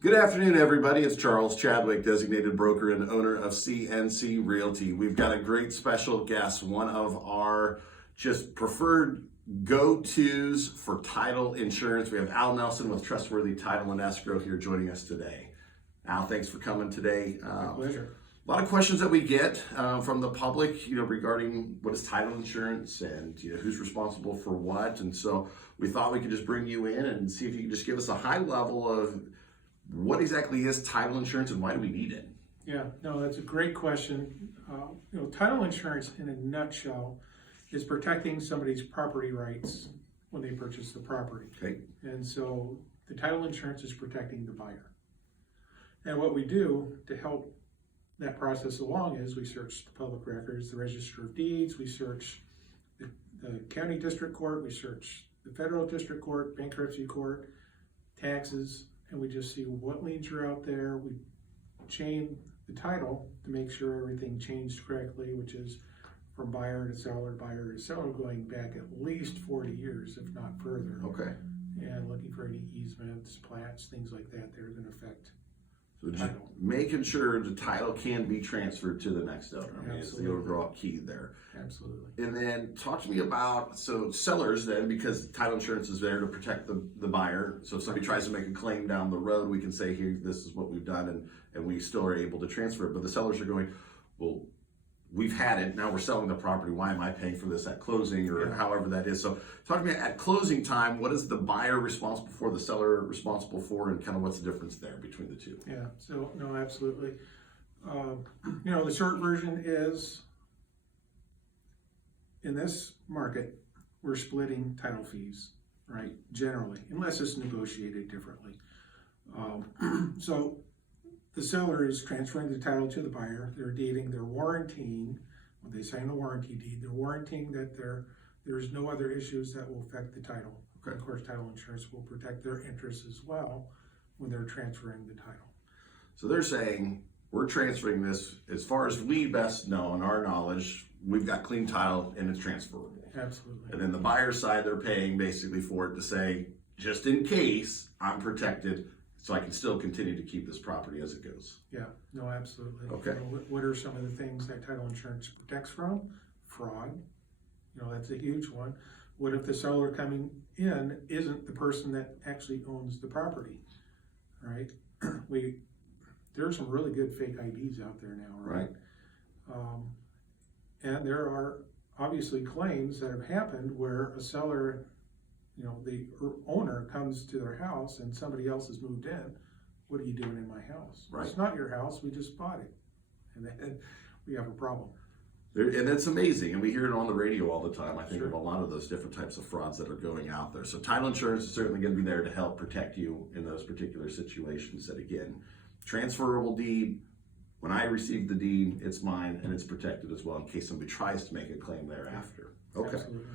Good afternoon, everybody. It's Charles Chadwick, designated broker and owner of CNC Realty. We've got a great special guest, one of our just preferred go-tos for title insurance. We have Al Nelson with Trustworthy Title and Escrow here joining us today. Al, thanks for coming today. My pleasure. A lot of questions that we get from the public, regarding what is title insurance and who's responsible for what. And so we thought we could just bring you in and see if you could just give us a high level of what exactly is title insurance and why do we need it? Yeah, no, that's a great question. Title insurance in a nutshell is protecting somebody's property rights when they purchase the property. Okay. And so the title insurance is protecting the buyer. And what we do to help that process along is we search the public records, the Register of Deeds, we search the county district court, we search the federal district court, bankruptcy court, taxes, and we just see what liens are out there. We chain the title to make sure everything changed correctly, which is from buyer to seller, going back at least 40 years, if not further. Okay. And looking for any easements, plats, things like that that are going to affect So just title. making sure the title can be transferred to the next owner. I mean, it's the Absolutely. overall key there. Absolutely. And then talk to me about, so sellers then, because title insurance is there to protect the buyer. So if somebody tries to make a claim down the road, we can say, here, this is what we've done, and we still are able to transfer it. But the sellers are going, well, we've had it, now we're selling the property, why am I paying for this at closing, or however that is? So talk to me at closing time, what is the buyer responsible for, the seller responsible for, and kind of what's the difference there between the two? Yeah, so no, absolutely. The short version is, in this market, we're splitting title fees, right? Generally, unless it's negotiated differently. So the seller is transferring the title to the buyer. They're deeding, they're warrantying, when they sign the warranty deed, they're warrantying that there's no other issues that will affect the title. Okay. Of course, title insurance will protect their interests as well when they're transferring the title. So they're saying, we're transferring this, as far as we best know and our knowledge, we've got clean title and it's transferable. Absolutely. And then the buyer side, they're paying basically for it to say, just in case, I'm protected, so I can still continue to keep this property as it goes. Yeah, no, absolutely. Okay. What are some of the things that title insurance protects from? Fraud, that's a huge one. What if the seller coming in isn't the person that actually owns the property, right? There are some really good fake IDs out there now, right? And there are obviously claims that have happened where a seller, the owner comes to their house and somebody else has moved in. What are you doing in my house? Right. It's not your house, we just bought it. And then we have a problem. And it's amazing, and we hear it on the radio all the time. I think Sure. of a lot of those different types of frauds that are going out there. So title insurance is certainly going to be there to help protect you in those particular situations. That again, transferable deed, when I receive the deed, it's mine and it's protected as well in case somebody tries to make a claim thereafter. Okay. Absolutely.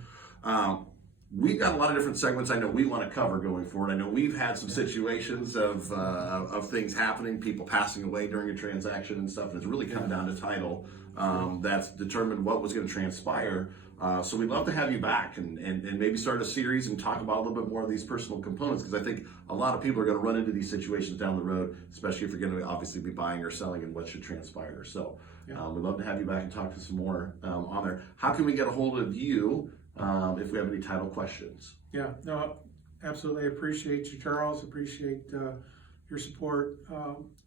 We've got a lot of different segments I know we want to cover going forward. I know we've had some situations of things happening, people passing away during a transaction and stuff, and it's really come down to title that's determined what was going to transpire. So we'd love to have you back and maybe start a series and talk about a little bit more of these personal components, because I think a lot of people are going to run into these situations down the road, especially if you're going to obviously be buying or selling and what should transpire. So we'd love to have you back and talk to some more on there. How can we get a hold of you if we have any title questions? Yeah, no, absolutely. I appreciate you, Charles. Appreciate your support.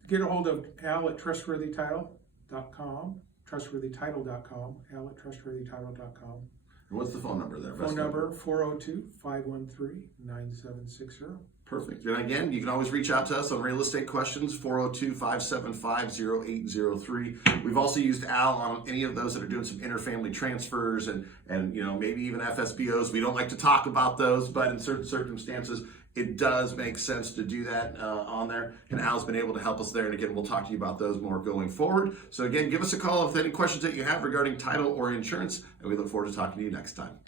Get a hold of Al at trustworthytitle.com, trustworthytitle.com, Al at trustworthytitle.com. And what's the phone number there? Phone number 402-513-9760. Perfect. And again, you can always reach out to us on real estate questions, 402-575-0803. We've also used Al on any of those that are doing some interfamily transfers and maybe even FSBOs. We don't like to talk about those, but in certain circumstances, it does make sense to do that on there. And Al's been able to help us there. And again, we'll talk to you about those more going forward. So again, give us a call with any questions that you have regarding title or insurance, and we look forward to talking to you next time.